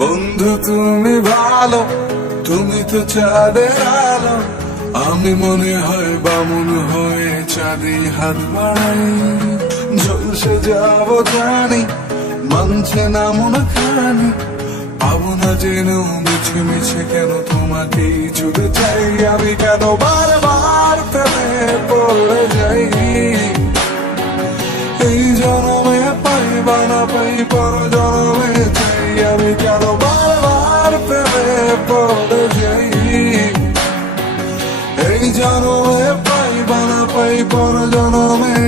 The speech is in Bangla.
বন্ধু তুমি ভালো, তুমি তো চাঁদের আলো, আমি মনে হয় বামুন হয়ে চাঁদে হাত বাড়াই। ঝলসে যাব জানি, মানছে না মন খানি, পাবো না জেনেও মিছে মিছে কেন তোমাকেই জুড়ে চাই। আমি কেন বারবার প্রেমে পড়ে যাই, এই জনমে পাই বা না পাই পর জনমে চাই। আমি কেন বারবার প্রেমে পড়ে যাই, এই জনমে পাই বা না পাই পর জনমে